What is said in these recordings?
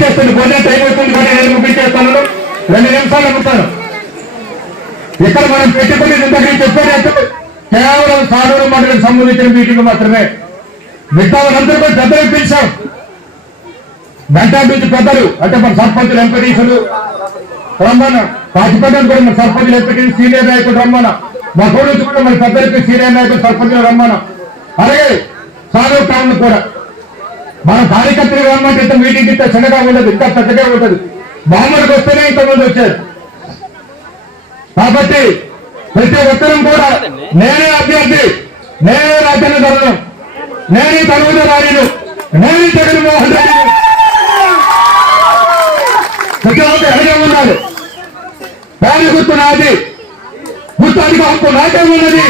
ముగించేస్తాను. కొద్దిగా టైం అవుతుంది కానీ నేను ముగించేస్తాను. 2 నిమిషాలు అమ్ముతాను. ఇక్కడ మనం పెట్టుకుని ఇంతకీ చెప్పేది కేవలం సాడూరు మండలికి సంబంధించిన మీటింగ్ మాత్రమే. మిగతా వాళ్ళందరూ కూడా పెద్దలు పిలిచాం. గంటా నుంచి పెద్దలు అంటే మన సర్పంచులు ఎంపీటీసులు రమ్మన, పాచిపెట్టని కూడా మన సర్పంచులు ఎంపీటీసు సీనియర్ నాయకులు రమ్మన, మా కోడి కూడా మన పెద్దలకి సీనియర్ నాయకులు సర్పంచులు రమ్మన. అలాగే సాడూరు టౌన్ కూడా మన కార్యకర్తలు రమ్మంటే ఇంత మీటింగ్ ఇంత చిన్నగా ఉండదు, ఇంకా పెద్దగా ఉంటుంది. మామూలుగా వస్తేనే ఇంతమంది వచ్చారు. కాబట్టి ప్రతి ఒక్కరూ కూడా నేనే అభ్యర్థి, నేనే రాజ్యాంగ ధర్మం, నేనే తరువుల రాణిను, నేనే జగన్మోహన్ రెడ్డి. ప్రతి ఒక్క ఎలాగే ఉన్నారు. దాని గుర్తు నాది, గుర్తు అధిక హక్కు నాకే ఉన్నది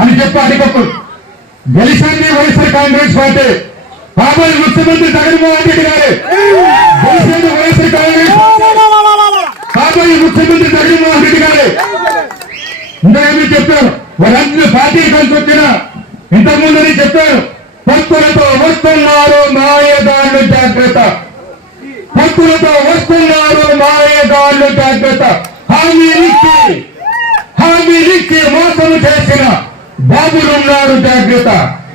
అని చెప్పి అడిగప్పుడు గెలిచింది వైఎస్ఆర్ కాంగ్రెస్ పార్టీ. కాబోయే ముఖ్యమంత్రి జగన్మోహన్ రెడ్డి గారు గెలిచింది వైఎస్ఆర్ కాంగ్రెస్, కాబోయే ముఖ్యమంత్రి జగన్మోహన్ రెడ్డి గారు. ఇంకేమీ చెప్పారు, వాళ్ళన్ని పార్టీ కలిసి వచ్చిన ఇంతకుముందని చెప్పారు. పొత్తులతో వస్తున్నారు మాయగాళ్ళు జాగ్రత్త, పొత్తులతో వస్తున్నారు మాయగాళ్ళు జాగ్రత్త. హామీలిచ్చి మోసం చేసిన బాబులున్నారు జాగ్రత్త,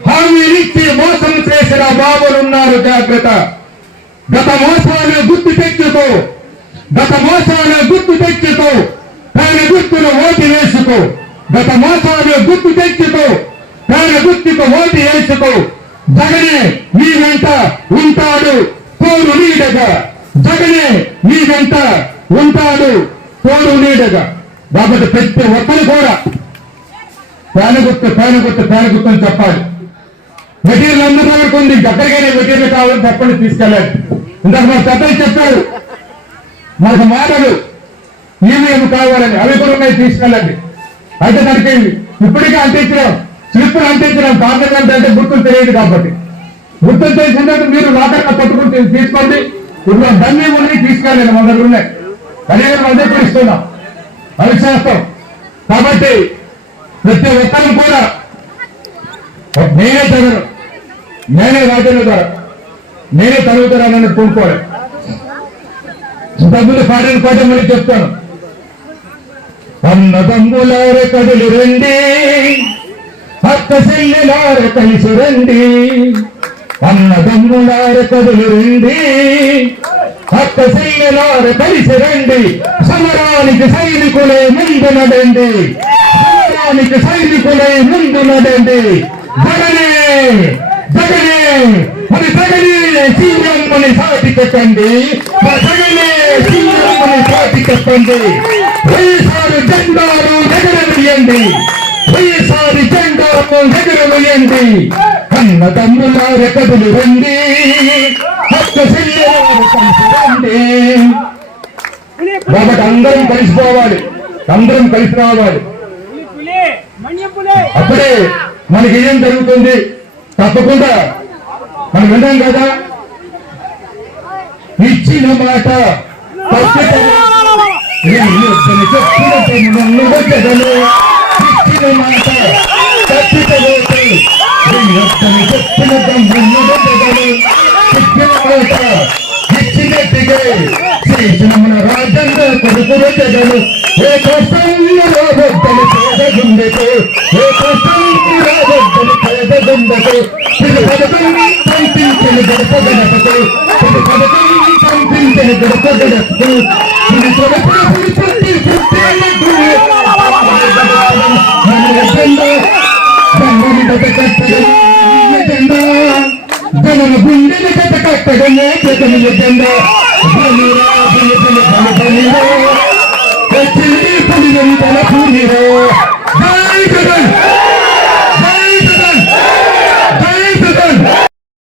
హామీలిచ్చి మోసం చేసిన బాబులున్నారు జాగ్రత్త. గత మోసాలు గుర్తు తెచ్చుకో, గత మోసాలు గుర్తు తెచ్చుకో, ఆయన గుర్తును ఓటు వేసుకో. గత మోసాలు గుర్తు తెచ్చుకో, ఆయన గుర్తుకు ఓటు వేసుకో. జగనే నీ వెంట ఉంటాడు తోడు నీడగా, జగనే నీ వెంట ఉంటాడు తోడు నీడగా. కాబట్టి ప్రతి ఒక్కరు కూడా ఫ్యాన్ గుర్తు అని చెప్పాలి. మెటీరియల్ అందరూ వరకు ఉంది, దగ్గరగానే మెటీరియల్ కావాలని తప్పని తీసుకెళ్ళాలి. ఇందాక మన పెద్దలు చెప్పారు మనకు మాటలు ఈవీఎం కావాలని, అవి కూడా ఉన్నాయి తీసుకెళ్ళండి. అయితే దానికి ఇప్పటికే అంటించడం, స్లిప్పులు అంటించడం పార్లమెంట్ అంటే గుర్తులు తెలియదు. కాబట్టి గుర్తులు తెలిసిందంటే మీరు రాకన్నా పట్టుకుని తీసుకోండి. ఇప్పుడు డన్నీ ఉన్నాయి తీసుకెళ్ళండి, మన దగ్గర ఉన్నాయి. అదే మన దగ్గర ఇస్తున్నాం, అవి చేస్తాం. కాబట్టి ప్రతి ఒక్కరు కూడా నేనే జగను, నేనే రాజన్న ద్వారా, నేనే తరుగుతానని కొనుక్కోవాలి. డబ్బులు పాడిన పాట మళ్ళీ చెప్తాను. అన్నదమ్ములార కదులు రండి, అక్క చెల్లెలార కలిసి రండి, అన్నదమ్ములార కదులు రండి, అక్క చెల్లెలార కలిసి రండి. సమరానికి సైనికులే ముందు నడండి, సమరానికి సైనికులే ముందు నడండి. జగనే జగనే మరి జగనే సీఎం అని సాటి పెట్టండి, జగనే సీఎం అని సాటి చెప్పండి. వైఎస్ఆర్ జెండాను ఎగరవేయండి, వైఎస్ఆర్ జెండాను ఎగరవేయండి. అన్న తమ్ములార కదులు రండి, అక్క చెల్లెలార కలిసి రండి. కాబట్టి అందరం కలిసిపోవాలి, అందరం కలిసి రావాలి. అప్పుడే మనకి ఏం జరుగుతుంది తప్పకుండా మనం విన్నాం కదా, ఇచ్చిన మాట ఇచ్చిన మాట తప్పిపోతే చెప్పిన ఇచ్చినట్టుగా చేసిన మన రాజ్యాంగ కొడుకులు జగను. ఏ కష్టంలో రాబొద్దని పేదగుండెకు, ఏ కష్టంలో రాబొద్దని పేదగుండెకు. ఇది పథకం పంపించిన గడప గడపకు, ఇది పథకం పంపించిన గడప గడపకు. ఇది గడపడి ప్రతి పుట్టేలకు జగన్ గుండెని కట్ట కట్టగానే జగన్ జెండా